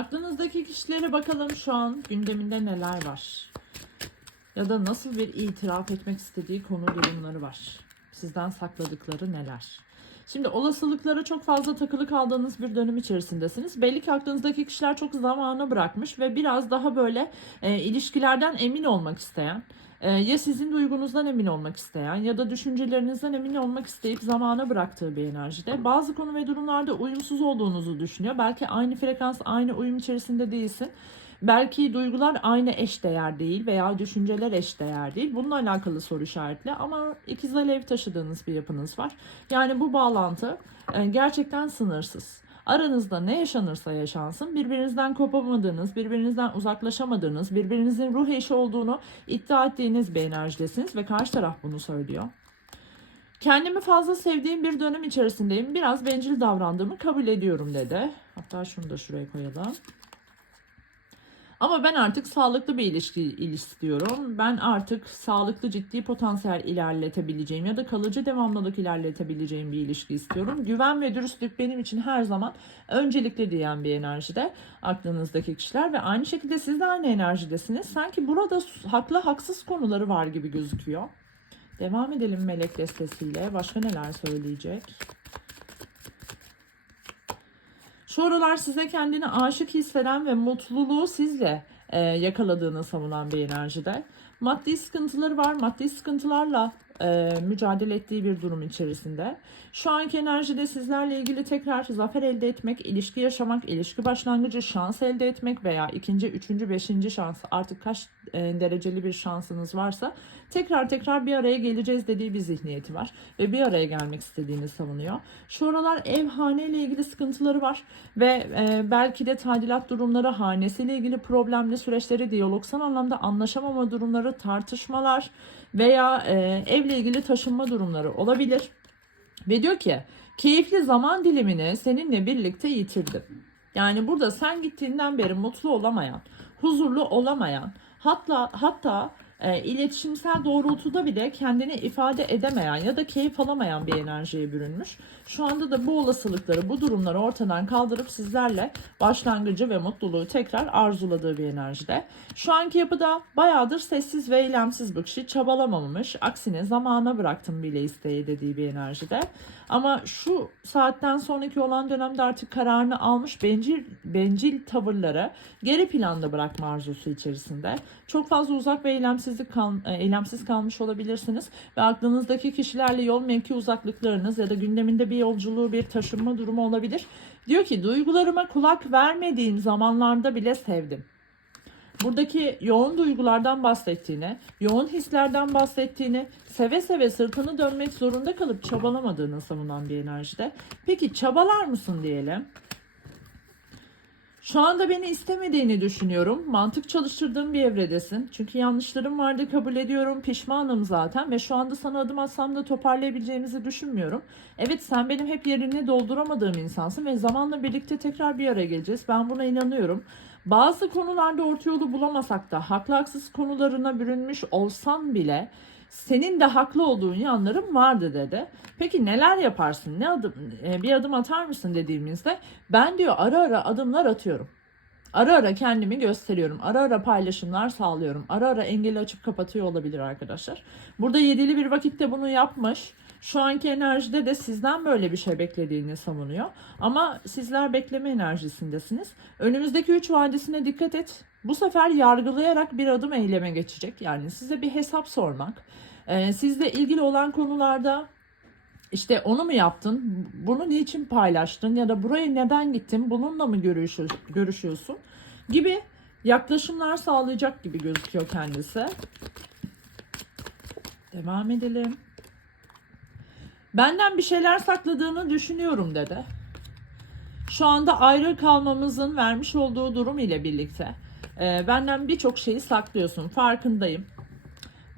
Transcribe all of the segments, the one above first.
Aklınızdaki kişilere bakalım şu an gündeminde neler var? Ya da nasıl bir itiraf etmek istediği konu durumları var? Sizden sakladıkları neler? Şimdi olasılıklara çok fazla takılı kaldığınız bir dönem içerisindesiniz. Belli ki aklınızdaki kişiler çok zamana bırakmış ve biraz daha böyle e, ilişkilerden emin olmak isteyen, e, ya sizin duygunuzdan emin olmak isteyen ya da düşüncelerinizden emin olmak isteyip zamana bıraktığı bir enerjide. Bazı konu ve durumlarda uyumsuz olduğunuzu düşünüyor. Belki aynı frekans, aynı uyum içerisinde değilsin. Belki duygular aynı eş değer değil veya düşünceler eş değer değil. Bununla alakalı soru işaretli ama ikiz alev taşıdığınız bir yapınız var. Yani bu bağlantı e, gerçekten sınırsız. Aranızda ne yaşanırsa yaşansın birbirinizden kopamadığınız, birbirinizden uzaklaşamadığınız, birbirinizin ruh eşi olduğunu iddia ettiğiniz bir enerjidesiniz ve karşı taraf bunu söylüyor. Kendimi fazla sevdiğim bir dönem içerisindeyim. Biraz bencil davrandığımı kabul ediyorum dedi. Hatta şunu da şuraya koyalım. Ama ben artık sağlıklı bir ilişki istiyorum. Ben artık sağlıklı ciddi potansiyel ilerletebileceğim ya da kalıcı devamlılık ilerletebileceğim bir ilişki istiyorum. Güven ve dürüstlük benim için her zaman öncelikli diyen bir enerjide aklınızdaki kişiler ve aynı şekilde siz de aynı enerjidesiniz. Sanki burada haklı haksız konuları var gibi gözüküyor. Devam edelim melek destesiyle. Başka neler söyleyecek? Şu aralar size kendini aşık hisseden ve mutluluğu sizle e, yakaladığını savunan bir enerjide. Maddi sıkıntıları var. Maddi sıkıntılarla e, mücadele ettiği bir durum içerisinde. Şu anki enerjide sizlerle ilgili tekrar zafer elde etmek, ilişki yaşamak, ilişki başlangıcı şans elde etmek veya ikinci, üçüncü, beşinci şans artık kaç e, dereceli bir şansınız varsa tekrar tekrar bir araya geleceğiz dediği bir zihniyeti var ve bir araya gelmek istediğini savunuyor. Şu aralar ev hane ile ilgili sıkıntıları var ve e, belki de tadilat durumları, hanesiyle ilgili problemli süreçleri, diyalogsal anlamda anlaşamama durumları, tartışmalar veya e, evle ilgili taşınma durumları olabilir. Ve diyor ki keyifli zaman dilimini seninle birlikte yitirdim. Yani burada sen gittiğinden beri mutlu olamayan, huzurlu olamayan, hatta hatta e, iletişimsel doğrultuda bile kendini ifade edemeyen ya da keyif alamayan bir enerjiye bürünmüş. Şu anda da bu olasılıkları, bu durumları ortadan kaldırıp sizlerle başlangıcı ve mutluluğu tekrar arzuladığı bir enerjide. Şu anki yapıda bayağıdır sessiz ve eylemsiz bir kişi çabalamamış. Aksine zamana bıraktım bile isteği dediği bir enerjide. Ama şu saatten sonraki olan dönemde artık kararını almış bencil, bencil tavırları geri planda bırakma arzusu içerisinde. Çok fazla uzak ve eylemsizlik kal, e, eylemsiz kalmış olabilirsiniz ve aklınızdaki kişilerle yol mevki uzaklıklarınız ya da gündeminde bir yolculuğu bir taşınma durumu olabilir. Diyor ki duygularıma kulak vermediğim zamanlarda bile sevdim. Buradaki yoğun duygulardan bahsettiğini, yoğun hislerden bahsettiğini, seve seve sırtını dönmek zorunda kalıp çabalamadığını savunan bir enerjide. Peki çabalar mısın diyelim? Şu anda beni istemediğini düşünüyorum. Mantık çalıştırdığım bir evredesin. Çünkü yanlışlarım vardı kabul ediyorum. Pişmanım zaten ve şu anda sana adım atsam da toparlayabileceğimizi düşünmüyorum. Evet sen benim hep yerini dolduramadığım insansın ve zamanla birlikte tekrar bir araya geleceğiz. Ben buna inanıyorum. Bazı konularda orta yolu bulamasak da haklı haksız konularına bürünmüş olsan bile senin de haklı olduğun yanlarım vardı dedi. Peki neler yaparsın? Ne adım e, bir adım atar mısın dediğimizde ben diyor ara ara adımlar atıyorum. Ara ara kendimi gösteriyorum. Ara ara paylaşımlar sağlıyorum. Ara ara engeli açıp kapatıyor olabilir arkadaşlar. Burada yedili bir vakitte bunu yapmış. Şu anki enerjide de sizden böyle bir şey beklediğini savunuyor. Ama sizler bekleme enerjisindesiniz. Önümüzdeki 3 vadisine dikkat et. Bu sefer yargılayarak bir adım eyleme geçecek. Yani size bir hesap sormak. Ee, sizle ilgili olan konularda işte onu mu yaptın? Bunu niçin paylaştın? Ya da buraya neden gittin? Bununla mı görüşüyorsun? Gibi yaklaşımlar sağlayacak gibi gözüküyor kendisi. Devam edelim. Benden bir şeyler sakladığını düşünüyorum dedi. Şu anda ayrı kalmamızın vermiş olduğu durum ile birlikte e, benden birçok şeyi saklıyorsun. Farkındayım.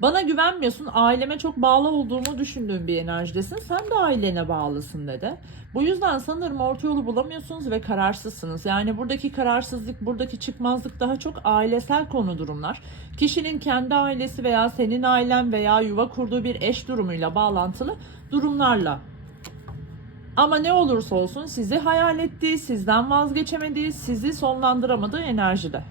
Bana güvenmiyorsun. Aileme çok bağlı olduğumu düşündüğüm bir enerjidesin. Sen de ailene bağlısın dedi. Bu yüzden sanırım orta yolu bulamıyorsunuz ve kararsızsınız. Yani buradaki kararsızlık, buradaki çıkmazlık daha çok ailesel konu durumlar. Kişinin kendi ailesi veya senin ailen veya yuva kurduğu bir eş durumuyla bağlantılı durumlarla Ama ne olursa olsun sizi hayal ettiği, sizden vazgeçemediği, sizi sonlandıramadığı enerjide.